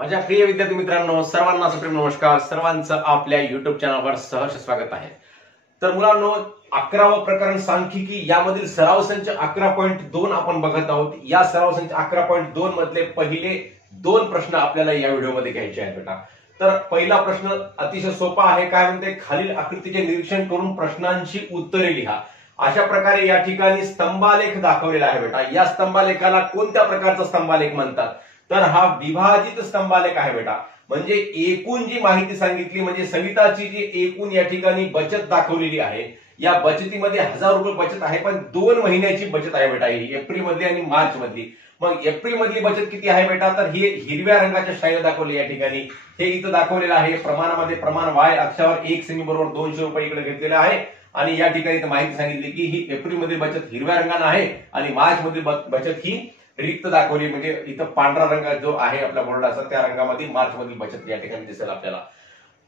माझ्या प्रिय विद्यार्थी मित्रांनो, सर्वांना सुप्रीम नमस्कार. सर्वांचं आपल्या युट्यूब चॅनलवर सहर्ष स्वागत आहे. तर मुलांनो, 11व प्रकरण सांख्यिकी यामधील सराव संच 11.2 आपण बघत आहोत. या सराव संच 11.2 मधले पहिले 2 प्रश्न आपल्याला या व्हिडिओमध्ये घ्यायचे आहेत बेटा. तर पहिला प्रश्न अतिशय सोपा आहे. काय म्हणते, खालील आकृतीचे निरीक्षण करून प्रश्नांची उत्तरे लिहा. अशा प्रकारे या ठिकाणी स्तंभालेख दाखवलेला आहे बेटा. या स्तंभालेखाला कोणत्या प्रकारचा स्तंभालेख म्हणतात, तर हा विभाजित स्तंभालेख आहे बेटा. म्हणजे एकूण जी माहिती सांगितली, म्हणजे सविताची जी एकूण या ठिकाणी बचत दाखवलेली आहे, या बचतीमध्ये 1000 रुपये बचत आहे, पण 2 महिन्याची बचत आहे बेटा, ही एप्रिल मधली आणि मार्च मधली. मग एप्रिल मधली बचत किती आहे बेटा, तर हे हिरव्या रंगाच्या शाईने दाखवले या ठिकाणी. हे इथं दाखवलेलं आहे प्रमाणामध्ये. प्रमाण वाय अक्षावर 1 सेमी बरोबर 200 रुपये इकडे घेतलेलं आहे. आणि या ठिकाणी माहिती सांगितली की ही एप्रिल मधील बचत हिरव्या रंगाने आहे आणि मार्च मधील बचत ही रिक्त दाखवली. म्हणजे इथं पांढरा रंग जो आहे आपल्या बोर्डाचा, त्या रंगामध्ये मार्च मधील बचत या ठिकाणी दिसेल आपल्याला.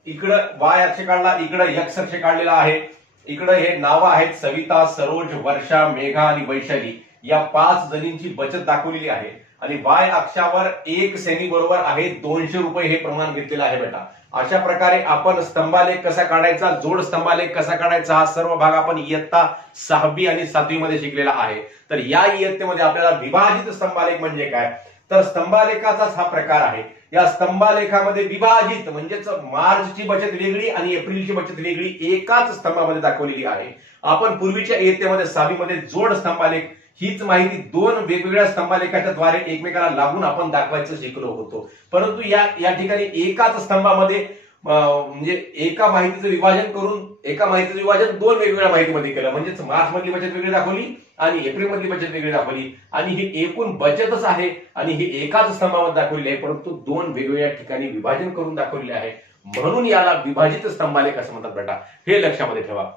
इकडं वाय अक्ष काढला, इकडं एक्स अक्ष काढलेला आहे. इकडं हे नावं आहेत सविता, सरोज, वर्षा, मेघा आणि वैशाली. या 5 जणींची बचत दाखवलेली आहे. आणि वाय अक्षावर 1 सेमी बरोबर आहे 200 रुपये हे प्रमाण घेतलेलं आहे बेटा. अशा प्रकारे आपण स्तंभालेख कसा काढायचा, जोड स्तंभालेख कसा काढायचा, हा सर्व भाग आपण इयत्ता 6वी आणि 7वी मध्ये शिकलेला आहे. तर या इयत्तेमध्ये आपल्याला विभाजित स्तंभालेख म्हणजे काय, तर स्तंभालेखाचाच हा प्रकार आहे. या स्तंभालेखामध्ये विभाजित म्हणजेच मार्चची बचत वेगळी आणि एप्रिलची बचत वेगळी एकाच स्तंभामध्ये दाखवलेली आहे. आपण पूर्वीच्या इयत्तेमध्ये 6वी मध्ये जोड स्तंभालेख हीच माहिती 2 वेगवेगळ्या स्तंभालेखाच्या द्वारे एकमेकाला लागून आपण दाखवायचं शिकलो होतो. परंतु या ठिकाणी एकाच स्तंभामध्ये म्हणजे एका माहितीचं विभाजन करून, एका माहितीचं विभाजन 2 वेगवेगळ्या माहितीमध्ये केलं. म्हणजेच मार्च मधली बचत वेगळी दाखवली आणि एप्रिल मधली बचत वेगळी दाखवली. आणि ही एकूण बचतच आहे आणि ही एकाच स्तंभामध्ये दाखवली आहे, परंतु 2 वेगवेगळ्या ठिकाणी विभाजन करून दाखवलेले आहे. म्हणून याला विभाजित स्तंभालेख असं म्हणतात बेटा. हे लक्षामध्ये ठेवा.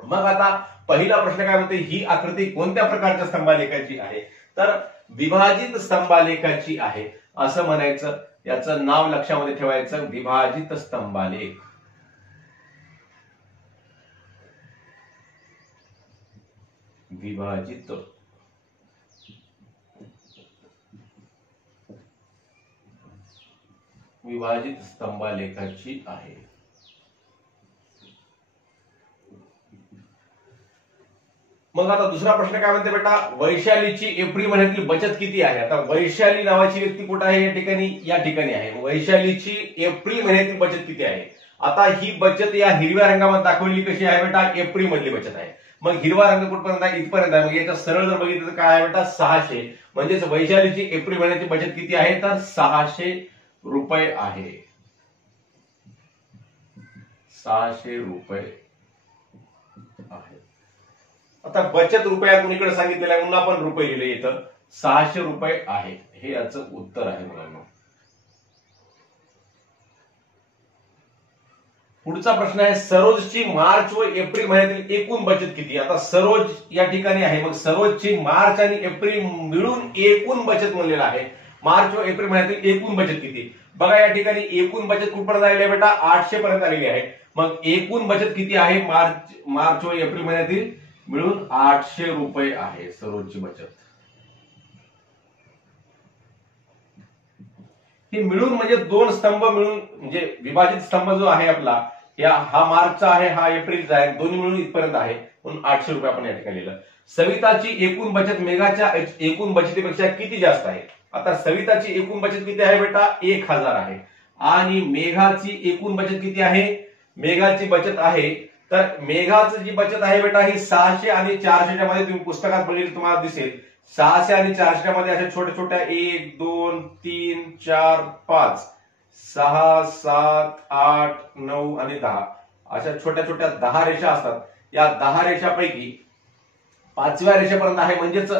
मग आता पहिला प्रश्न काय म्हणते, ही आकृती कोणत्या प्रकारच्या स्तंभालेखाची आहे, तर विभाजित स्तंभालेखाची आहे असं म्हणायचं. याचं नाव लक्षामध्ये ठेवायचं, विभाजित स्तंभालेख. विभाजित विभाजित स्तंभालेखाची आहे. मग आता दुसरा प्रश्न काय म्हणते बेटा, वैशालीची एप्रिल महिन्यातील बचत किती आहे. आता वैशाली नावाची व्यक्ती कुठे आहे, या ठिकाणी आहे. वैशालीची एप्रिल महिन्यातील बचत किती आहे. आता ही बचत या हिरव्या रंगामध्ये दाखवली कशी आहे बेटा, एप्रिल मधली बचत आहे. मग हिरवा रंग कुठपर्यंत आहे, इथपर्यंत आहे. मग याच्या सरळ जर बघितलं तर काय आहे बेटा, 600. म्हणजेच वैशालीची एप्रिल महिन्याची बचत किती आहे, तर 600 रुपये आहे. 600 रुपये आहे. आता बचत रुपयातून इकडे सांगितलेलं आहे म्हणून आपण रुपये लिहिले. इथं 600 रुपये आहे. हे याचं उत्तर आहे मुलांना. पुढचा प्रश्न आहे, सरोजची मार्च व एप्रिल महिन्यातील एकूण बचत किती. आता सरोज या ठिकाणी आहे. मग सरोजची मार्च आणि एप्रिल मिळून एकूण बचत म्हणलेला आहे. मार्च व एप्रिल महिन्यातील एकूण बचत किती. बघा या ठिकाणी एकूण बचत कुठपर्यंत आलेली आहे बेटा, 800 पर्यंत आलेली आहे. मग एकूण बचत किती आहे, मार्च व एप्रिल महिन्यातील मिळून 800 रुपये आहे सरोजची बचत. ही मिळून म्हणजे 2 स्तंभ मिळून, म्हणजे विभाजित स्तंभ जो आहे आपला, हा मार्चचा आहे, हा एप्रिलचा आहे, दोन्ही मिळून इथपर्यंत आहे म्हणून 800 रुपये आपण या ठिकाणी लिहिलं. सविताची एकूण बचत मेघाच्या एकूण बचतीपेक्षा किती जास्त आहे. आता सविताची एकूण बचत किती आहे बेटा, 1000 आहे. आणि मेघाची एकूण बचत किती आहे, मेघाची बचत आहे, तर मेघाची जी बचत आहे बेटा ही 600 आणि 400 मध्ये, तुम्ही पुस्तकात बघितलं तुम्हाला दिसेल 600 आणि 400 मध्ये अशा छोट्या छोट्या 1 2 3 4 5 6 7 8 9 आणि 10 अशा छोट्या छोट्या 10 रेषा असतात. या 10 रेषापैकी 5व्या रेषेपर्यंत आहे. म्हणजेच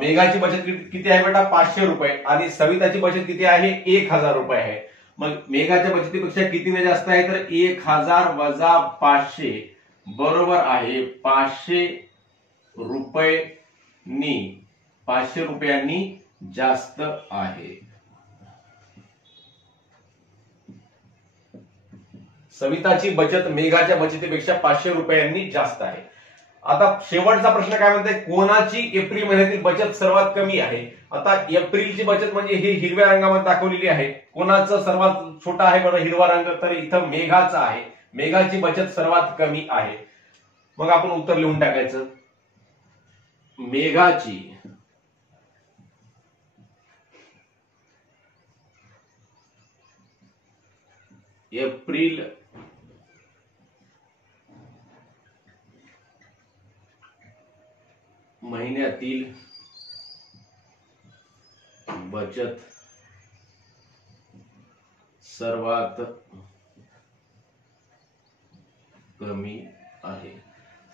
मेघाची बचत किती आहे बेटा, 500 रुपये आणि सविताची बचत किती आहे, 1000 रुपये आहे. मग मेघाच्या बचतीपेक्षा कितीने जास्त आहे, तर 1000 वजा 500 बरोबर आहे 500 रुपयांनी जास्त आहे. सविताची बचत मेघाच्या बचतीपेक्षा 500 रुपयांनी जास्त आहे. आता शेवटचा प्रश्न काय म्हणते, कोणाची एप्रिल महिन्यातील बचत सर्वात कमी आहे. आता एप्रिलची बचत म्हणजे ही हिरव्या रंगामध्ये दाखवलेली आहे. कोणाचं सर्वात छोटा आहे बरं हिरवा रंग, तर इथं मेघाचा आहे. मेघाची बचत सर्वात कमी आहे. मग आपण उत्तर लिहून टाकायचं. मेघाची एप्रिल महिन्यातील बचत सर्वात कमी आहे.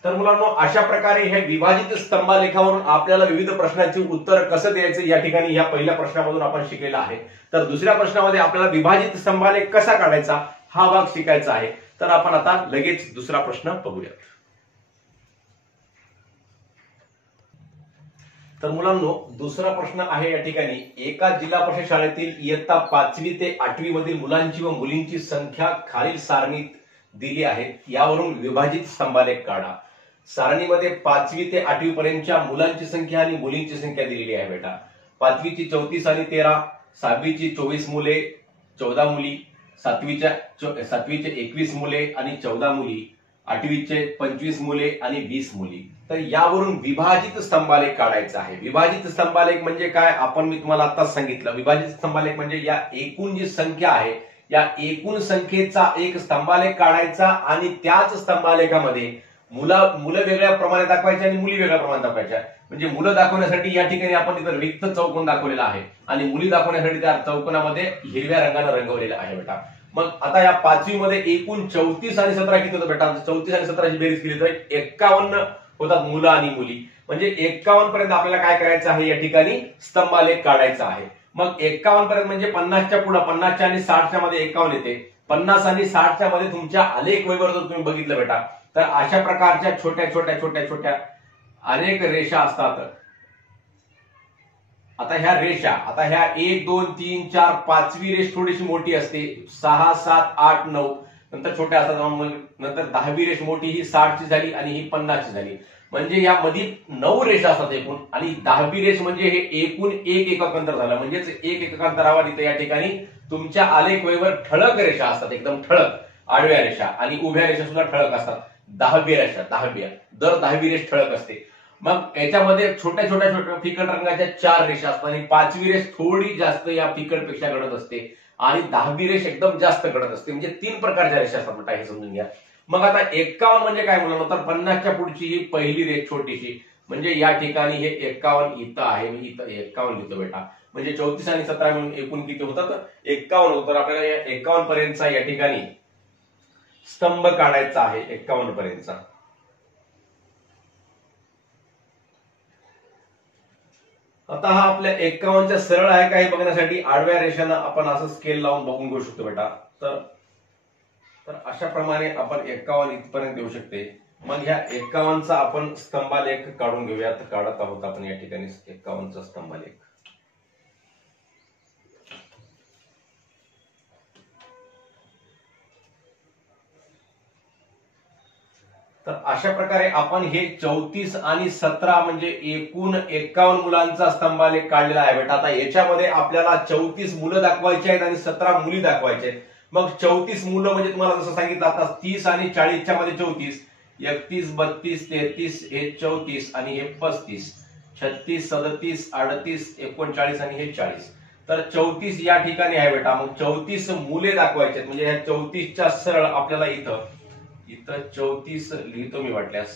तर मुलांनो, अशा प्रकारे हे विभाजित स्तंभालेखावरून आपल्याला विविध प्रश्नांची उत्तर कसं द्यायचं या ठिकाणी या पहिल्या प्रश्नामधून आपण शिकलेला आहे. तर दुसऱ्या प्रश्नामध्ये आपल्याला विभाजित स्तंभालेख कसा काढायचा हा भाग शिकायचा आहे. तर आपण आता लगेच दुसरा प्रश्न बघूयात. तर मुलांनो, दुसरा प्रश्न आहे या ठिकाणी, एका जिल्हा परिषद शाळेतील इयत्ता 5वी ते 8वी मधील मुलांची व मुलींची संख्या खालील सारणीत दिली आहे. यावरून विभाजित स्तंभालेख काढा. सारणीमध्ये 5वी ते 8वी पर्यंतच्या मुलांची संख्या आणि मुलींची संख्या दिलेली आहे बेटा. 5वीची 34 आणि 13, 6वीची 24 मुले 14 मुली, 7वीचे 21 मुले आणि 14 मुली, 8वीचे 25 मुले आणि 20 मुली. तर यावरून विभाजित स्तंभालेख काढायचा आहे. विभाजित स्तंभालेख म्हणजे काय आपण मी तुम्हाला आताच सांगितलं. विभाजित स्तंभालेख म्हणजे या एकूण जी संख्या आहे या एकूण संख्येचा एक स्तंभालेख काढायचा आणि त्याच स्तंभालेखामध्ये मुलं वेगळ्या प्रमाणे दाखवायचे आणि मुली वेगळ्या प्रमाणे दाखवायच्या. म्हणजे मुलं दाखवण्यासाठी या ठिकाणी आपण इथं रिक्त चौकोन दाखवलेला आहे आणि मुली दाखवण्यासाठी त्या चौकोनामध्ये हिरव्या रंगाने रंगवलेला आहे बेटा. मग आता या 5वी मध्ये एकूण 34 आणि 17 किती होतं बेटा? 34 आणि 17ची बेरीज केली तर 51 होतात मुलं आणि मुली. म्हणजे 51 पर्यंत आपल्याला काय करायचं आहे या ठिकाणी स्तंभालेख काढायचा आहे. मग 51 पर्यंत म्हणजे 50च्या पुढे 50च्या आणि 60च्या मध्ये 51 येते. 50 आणि 60च्या मध्ये तुमच्या आलेख वहीवर जर तुम्ही बघितलं बेटा तर अशा प्रकारच्या छोट्या छोट्या छोट्या छोट्या अनेक रेषा असतात. आता ह्या 1 2 3 4 5वी रेष थोडीशी मोठी असते. 6 7 8 9 नंतर छोट्या असतात. नंतर 10वी रेष मोठी ही 60ची झाली आणि ही 50ची झाली. म्हणजे यामध्ये 9 रेषा असतात एकूण आणि 10वी रेष म्हणजे हे एकूण एक एकक अंतर झालं. म्हणजेच एक एकक अंतरावर इथे या ठिकाणी तुमच्या आलेख वहीवर ठळक रेषा असतात. एकदम ठळक आडव्या रेषा आणि उभ्या रेषा सुद्धा ठळक असतात. 10वी रेषा 10वी दर 10वी रेष ठळक असते. मग याच्यामध्ये छोट्या छोट्या छोट्या फिकट रंगाच्या 4 रेषा असतात आणि 5वी रेष थोडी जास्त या फिकटपेक्षा घडत असते आणि 10वी रेष एकदम जास्त घडत असते. म्हणजे 3 प्रकारच्या रेषा असतात बेटा, हे समजून घ्या. मग आता 51 म्हणजे काय मुलांना, तर 50च्या पुढची ही पहिली रेष छोटीशी. म्हणजे या ठिकाणी हे 51 इथं आहे. मी इथं 51 लिहितो बेटा. म्हणजे 34 आणि 17 मिळून एकूण किती होतात? 51 होतं. तर आपल्याला या 51 पर्यंतचा या ठिकाणी स्तंभ काढायचा आहे. 51 पर्यंतचा. आता हा आपल्या 51च्या सरळ आहे का हे बघण्यासाठी आडव्या रेषानं आपण असं स्केल लावून बघून घेऊ शकतो बेटा. तर अशा प्रमाणे आपण 51 इथपर्यंत देऊ शकते. मग ह्या 51चा आपण स्तंभालेख काढून घेऊयात. काढत आहोत आपण या ठिकाणी 51चा स्तंभालेख. तर अशा प्रकारे आपण हे 34 आणि 17 म्हणजे एकूण 51 मुलांचा स्तंभालेख काढलेला आहे बेटा. आता याच्यामध्ये आपल्याला 34 मुलं दाखवायची आहेत आणि 17 मुली दाखवायच्या आहेत. मग 34 मुलं म्हणजे तुम्हाला जसं सांगितलं आता 30 आणि 40च्या मध्ये 34, 31 32 33 हे 34 आणि हे 35, 36 37 38 39 आणि हे 40. तर 34 या ठिकाणी आहे बेटा. मग 34 मुले दाखवायचे म्हणजे ह्या 34च्या सरळ आपल्याला इथं 34 लिहितो मी वाटल्यास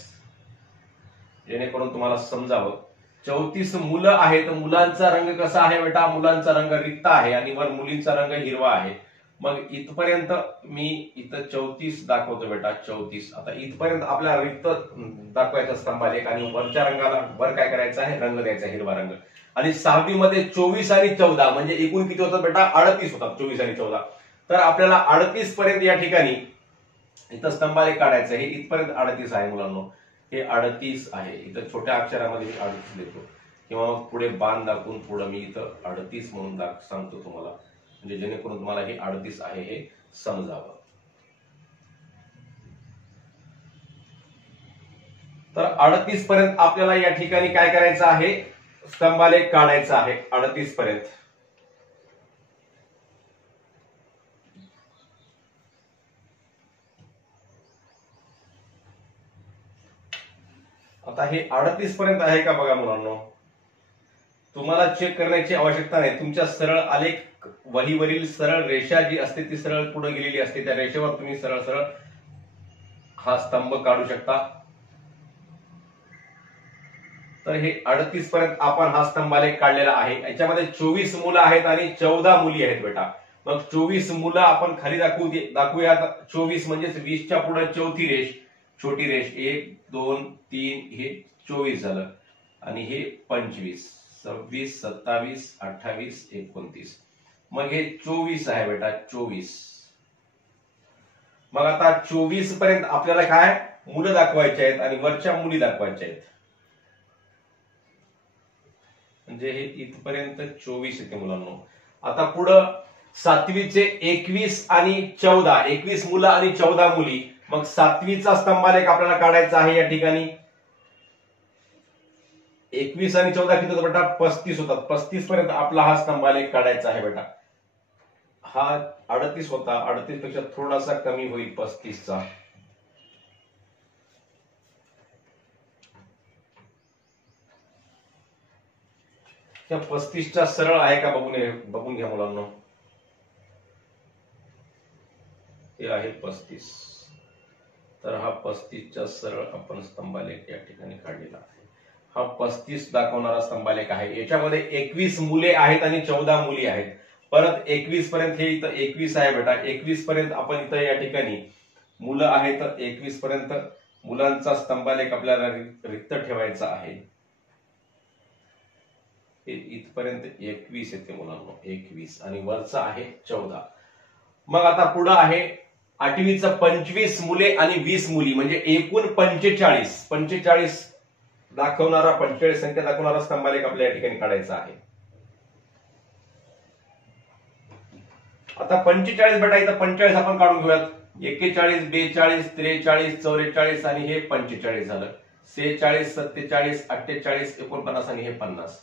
जेणेकरून तुम्हाला समजावं. 34 मुलं आहेत. मुलांचा रंग कसा आहे बेटा? मुलांचा रंग रिक्त आहे आणि वर मुलींचा रंग हिरवा आहे. मग इथपर्यंत मी इथं 34 दाखवतो बेटा. 34 आता इथपर्यंत आपल्याला रिक्त दाखवायचा स्तंभालेख आणि वरच्या रंगाला वर काय करायचं आहे? रंग द्यायचा हिरवा रंग. आणि 6वी मध्ये 24 आणि 14 म्हणजे एकूण किती होतात बेटा? 38 होतात. 24 आणि 14. तर आपल्याला 38 पर्यंत या ठिकाणी इथं स्तंभालेख काढायचं आहे. इथपर्यंत 38 आहे मुलांनो. हे 38 आहे. इथं छोट्या अक्षरामध्ये मी 38 लिहितो किंवा मग पुढे बाण दाखवून पुढे मी इथं 38 म्हणून सांगतो तुम्हाला, म्हणजे जेणेकरून तुम्हाला हे 38 आहे हे समजावं. तर 38 पर्यंत आपल्याला या ठिकाणी काय करायचं आहे? स्तंभालेख काढायचा आहे 38 पर्यंत. आता हे 38 पर्यंत आहे का बघा मुलांनो. तुम्हाला चेक करण्याची आवश्यकता नाही. तुमच्या सरळ आलेख वहीवरील सरळ रेषा जी असते ती सरळ पुढे गेलेली असते. त्या रेषेवर तुम्ही सरळ सरळ हा स्तंभ काढू शकता. तर हे 38 पर्यंत आपण हा स्तंभालेख काढलेला आहे. याच्यामध्ये 24 मुलं आहेत आणि 14 मुली आहेत बेटा. मग 24 मुलं आपण खाली दाखवूया. 24 म्हणजेच 20च्या पुढे चौथी रेष, छोटी रेष 1 2 3 हे 24 झालं आणि हे 25 26 27 28 29. मग हे 24 आहे बेटा 24. मग आता 24 पर्यंत आपल्याला काय मुलं दाखवायची आहेत आणि वरच्या मुली दाखवायच्या आहेत. म्हणजे हे इथपर्यंत 24 येते मुलांना. आता पुढं 7वीचे 21 आणि 14, 21 मुलं आणि 14 मुली. मग 7वीचा स्तंभालेख आपल्याला काढायचा आहे. या ठिकाणी 21 आणि 14 किती होतात बेटा 35 होतात. 35 पर्यंत आपला हा स्तंभालेख काढायचा आहे बेटा. हा 38 होता, 38 पेक्षा थोडासा कमी होईल 35चा. त्या 35च्या सरळ आहे का बघून घ्या मुलांना. हे आहे 35. तर हा 35च्या सरळ आपण स्तंभालेख या ठिकाणी काढलेला आहे. हा 35 दाखवणारा स्तंभालेख आहे. याच्यामध्ये 21 मुले आहेत आणि 14 मुली आहेत. परत 21 पर्यंत हे इथं 21 आहे बेटा. 21 पर्यंत आपण इथं या ठिकाणी मुलं आहेत. 21 पर्यंत मुलांचा स्तंभालेख आपल्याला रिक्त ठेवायचा आहे. इथपर्यंत 21 येते मुलांना 21 आणि वरचा आहे 14. मग आता पुढे आहे 8वीचं 25 मुले आणि 20 मुली म्हणजे एकूण 45 दाखवणारा 45 संख्या दाखवणारा स्तंभालेख आपल्या या ठिकाणी काढायचा आहे. आता 45 बेटा इथं 45 आपण काढून घेऊयात. 41 42 43 44 आणि हे 45 झालं. 46 47 48 49 आणि हे 50.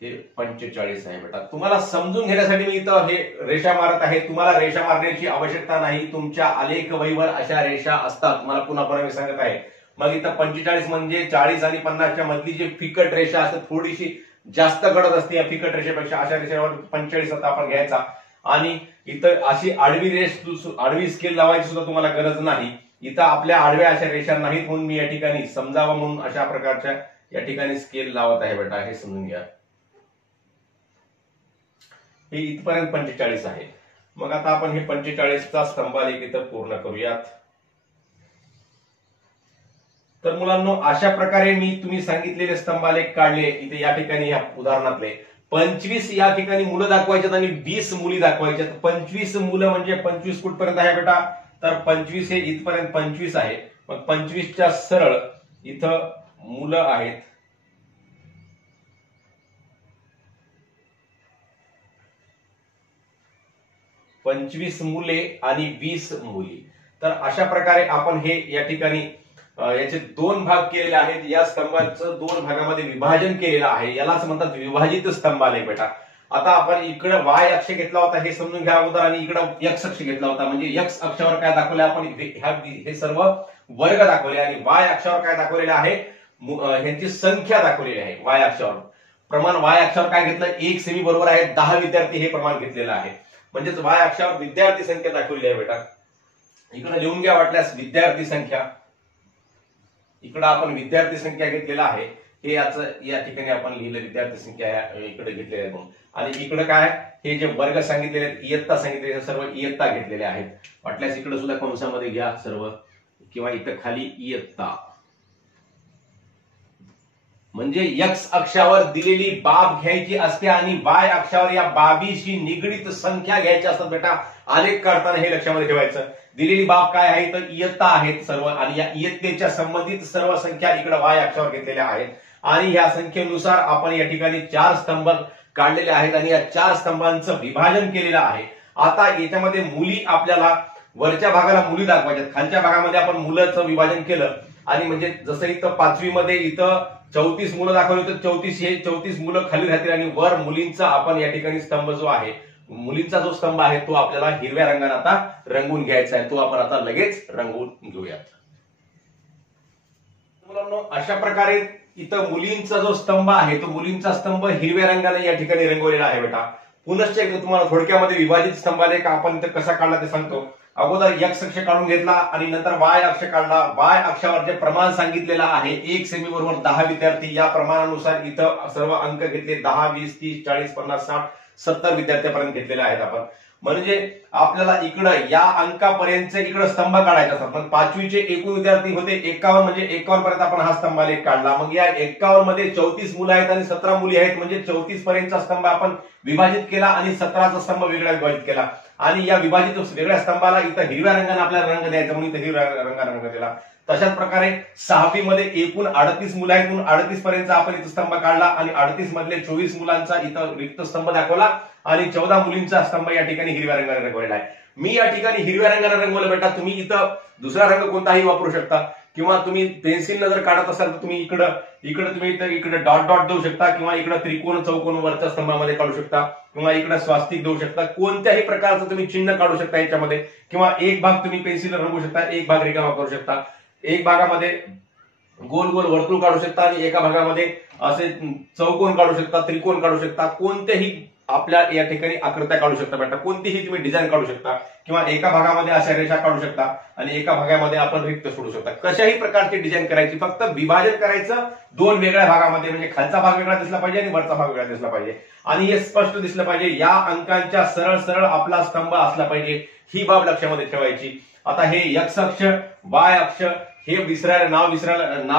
हे 45 आहे बेटा. तुम्हाला समजून घेण्यासाठी मी इथं हे रेषा मारत आहे. तुम्हाला रेषा मारण्याची आवश्यकता नाही. तुमच्या आलेख वहीवर अशा रेषा असतात. तुम्हाला पुन्हा पुन्हा मी सांगत आहे. मग इथं 45 म्हणजे 40 आणि 50च्या मधली जी फिकट रेषा असते थोडीशी जास्त गडद असते या फिकट रेषेपेक्षा. अशा रेषेवर 45 आता आपण घ्यायचा. आणि इथं अशी आडवी स्केल लावायची सुद्धा तुम्हाला गरज नाही. इथं आपल्या आडव्या अशा रेषा नाहीत म्हणून मी या ठिकाणी समजावं म्हणून अशा प्रकारच्या या ठिकाणी स्केल लावत आहे बेटा. हे समजून घ्या. हे इथपर्यंत 45 आहे. मग आता आपण हे 45चा स्तंभालेख इथं पूर्ण करूयात. तर मुलांनो अशा प्रकारे मी तुम्ही सांगितलेले स्तंभालेख काढले. इथे या ठिकाणी या उदाहरणातले 25 या ठिकाणी मुलं दाखवायच्यात आणि 20 मुली दाखवायच्यात. 25 मुलं म्हणजे 25 कुठपर्यंत आहे बेटा तर 25 हे इथपर्यंत 25 आहे. मग 25च्या सरळ इथं मुलं आहेत. पंचवीस मुले आणि 20 मुली. तर अशा प्रकारे आपण हे या ठिकाणी याचे 2 भाग केलेले आहेत. या स्तंभाचं 2 भागामध्ये विभाजन केलेलं आहे. यालाच म्हणतात विभाजित स्तंभालेख बेटा. आता आपण इकडे वाय अक्ष घेतला होता हे समजून घ्या अगोदर आणि इकडे एक्स अक्ष घेतला होता. म्हणजे एक्स अक्षावर काय दाखवले आपण हे सर्व वर्ग दाखवले आणि वाय अक्षावर काय दाखवलेले आहे ह्यांची संख्या दाखवलेली आहे. वाय अक्षावर प्रमाण वाय अक्षावर काय घेतलं 1 सेमी बरोबर आहे 10 विद्यार्थी हे प्रमाण घेतलेलं आहे. म्हणजेच वाय अक्षावर विद्यार्थी संख्या दाखवलेली आहे बेटा. इकडे लिहून घ्या वाटल्यास विद्यार्थी संख्या. इकडे आपण विद्यार्थी संख्या घेतलेला आहे. हे याचं या ठिकाणी आपण लिहिलं विद्यार्थी संख्या इकडे घेतलेल्या आहे. आणि इकडे काय हे जे वर्ग सांगितलेले आहेत इयत्ता सांगितलेले सर्व इयत्ता घेतलेल्या आहेत. वाटल्यास इकडे सुद्धा कंसामध्ये घ्या सर्व किंवा इथं खाली इयत्ता. म्हणजे एक्स अक्षावर दिलेली बाब घ्यायची असते आणि वाय अक्षावर या बाबीशी निगडीत संख्या घ्यायच्या असतात बेटा. आलेख काढताना हे लक्षामध्ये ठेवायचं. दिलेली बाब काय आहे तर इयत्ता आहेत सर्व आणि या इयत्तेच्या संबंधित सर्व संख्या इकडे वाय अक्षावर घेतलेल्या आहेत. आणि या संख्येनुसार आपण या ठिकाणी 4 स्तंभ काढलेले आहेत आणि या 4 स्तंभांचं विभाजन केलेलं आहे. आता याच्यामध्ये मुली आपल्याला वरच्या भागाला मुली दाखवायच्यात. खालच्या भागामध्ये आपण मुलाचं विभाजन केलं आणि म्हणजे जसं इथं 5वी मध्ये इथं 34 मुलं दाखवली तर 34 मुलं खाली राहतील आणि वर मुलींचा आपण या ठिकाणी स्तंभ जो आहे, मुलींचा जो स्तंभ आहे तो आपल्याला हिरव्या रंगाने आता रंगवून घ्यायचा आहे, तो आपण आता लगेच रंगवून घेऊयात. मुलांनो, अशा प्रकारे इथं मुलींचा जो स्तंभ आहे तो मुलींचा स्तंभ हिरव्या रंगाने या ठिकाणी रंगवलेला आहे बेटा. पुनश्च एकदा तुम्हाला थोडक्यामध्ये विभाजित स्तंभालेख आपण इथं कसा काढला ते सांगतो. अगोदर एक्स अक्ष काढून घेतला आणि नंतर वाय अक्ष काढला. वाय अक्षावर जे प्रमाण सांगितलेलं आहे 1 सेमी बरोबर 10 विद्यार्थी, या प्रमाणानुसार इथं सर्व अंक घेतले 10, 20, 30, 40, 50, 60, 70 विद्यार्थ्यापर्यंत घेतलेले आहेत आपण. म्हणजे आपल्याला इकडं या अंकापर्यंत इकडं स्तंभ काढायचा असतात. पण 5वीचे एकूण विद्यार्थी होते 51, म्हणजे 51 पर्यंत आपण हा स्तंभालेख काढला. मग या 51 मध्ये 34 मुलं आहेत आणि 17 मुली आहेत, म्हणजे 34 पर्यंतचा स्तंभ आपण विभाजित केला आणि 17चा स्तंभ वेगळा विभाजित केला. आणि या विभाजित वेगळ्या स्तंभाला इथं हिरव्या रंगाने आपल्याला रंग द्यायचा म्हणून इथं हिरव्या रंगाने रंग दिला. तशाच प्रकारे 6वी मध्ये एकूण 38 मुलं आहेत म्हणून 38 पर्यंतचा आपण इथं स्तंभ काढला आणि 38 मधले 24 मुलांचा इथं रिक्त स्तंभ दाखवला आणि 14 मुलींचा स्तंभ या ठिकाणी हिरव्या रंगाने रंगवलेला आहे. मी या ठिकाणी हिरव्या रंगाने रंगवलं बेटा. तुम्ही इथं दुसरा रंग कोणताही वापरू शकता किंवा तुम्ही पेन्सिलनं जर काढत असाल तर तुम्ही इकडं तुम्ही इकडे डॉट डॉट देऊ शकता किंवा इकडे त्रिकोण चौकोन वरच्या स्तंभामध्ये काढू शकता किंवा इकडे स्वास्तिक देऊ शकता. कोणत्याही प्रकारचं तुम्ही चिन्ह काढू शकता याच्यामध्ये किंवा एक भाग तुम्ही पेन्सिलनं रंगवू शकता, एक भाग रिकामा करू शकता. एक भागामध्ये गोल गोल वर्तुळ काढू शकता आणि एका भागामध्ये असे चौकोन काढू शकता, त्रिकोण काढू शकता. कोणत्याही आपल्या या ठिकाणी आकृत्या काढू शकता बेटा. कोणतीही तुम्ही डिझाईन काढू शकता किंवा एका भागामध्ये अशा रेषा काढू शकता आणि एका भागामध्ये आपण रिक्त सोडू शकता. कशाही प्रकारची डिझाईन करायची, फक्त विभाजन करायचं 2 वेगळ्या भागामध्ये. म्हणजे खालचा भाग वेगळा दिसला पाहिजे आणि वरचा भाग वेगळा दिसला पाहिजे आणि हे स्पष्ट दिसलं पाहिजे. या अंकांच्या सरळ सरळ आपला स्तंभ असला पाहिजे, ही बाब लक्षामध्ये ठेवायची. आता हे एक्स अक्ष वाय अक्ष हे नाव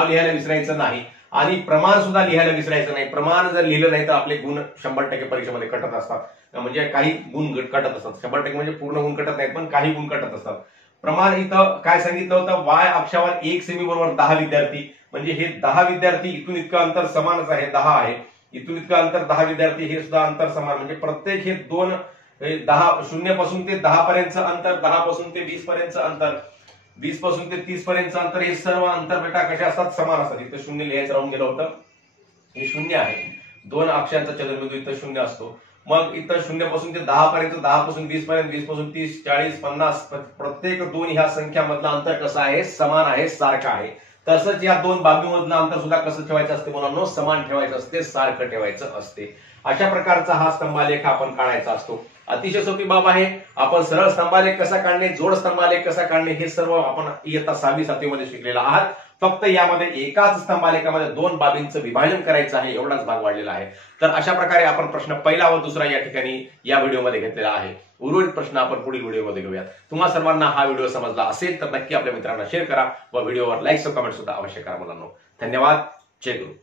लिहायला विसरायचं नाही आणि प्रमाण सुद्धा लिहायला विसरायचं नाही. प्रमाण जर लिहिलं नाही तर आपले गुण 100% परीक्षेमध्ये कटत असतात. म्हणजे काही गुण कटत असतात. 100% म्हणजे पूर्ण गुण कटत नाहीत पण काही गुण कटत असतात. प्रमाण इथं काय सांगितलं होतं, वाय अक्षावर 1 सेमी बरोबर 10 विद्यार्थी, म्हणजे हे 10 विद्यार्थी इथून इतकं अंतर समानच आहे, 10 आहे. इथून इतकं अंतर 10 विद्यार्थी, हे सुद्धा अंतर समान. म्हणजे प्रत्येक हे 10 0 पासून ते 10 पर्यंतचं अंतर, 10 पासून ते 20 पर्यंतचं अंतर, 20 पासून ते 30 पर्यंतचं अंतर, हे सर्व अंतर बेटा कसे असतात, समान असतात. इथं 0 लिहायचं राहून गेलं होतं, हे 0 आहे. 2 अक्षांचा चंद्रबिंदू इथं 0 असतो. मग इथं 0 पासून ते 10 पर्यंत, 10 पासून 20 पर्यंत, 20 पासून 30, 40, 50, प्रत्येक 2 ह्या संख्यामधलं अंतर कसं आहे, समान आहे, सारखं आहे. तसंच या 2 बाजूमधलं अंतर सुद्धा कसं ठेवायचं असते मुलांनो, समान ठेवायचं असते, सारखं ठेवायचं असते. अशा प्रकारचा हा स्तंभालेख आपण काढायचा असतो. अतिशय सोपी बाब आहे. आपण सरळ स्तंभालेख कसा काढणे, जोड स्तंभालेख कसा काढणे हे सर्व आपण इयत्ता 6वी 7वी मध्ये शिकलेला आहात. फक्त यामध्ये एकाच स्तंभालेखामध्ये 2 बाबींचं विभाजन करायचं आहे, एवढाच भाग वाढलेला आहे. तर अशा प्रकारे आपण प्रश्न पहिला व दुसरा या ठिकाणी या व्हिडिओमध्ये घेतलेला आहे. उर्वरित प्रश्न आपण पुढील व्हिडिओमध्ये घेऊयात. तुम्हा सर्वांना हा व्हिडिओ समजला असेल तर नक्की आपल्या मित्रांना शेअर करा व व्हिडिओवर लाईक व कमेंट सुद्धा अवश्य करा मुलांनो. धन्यवाद. जय गुरु.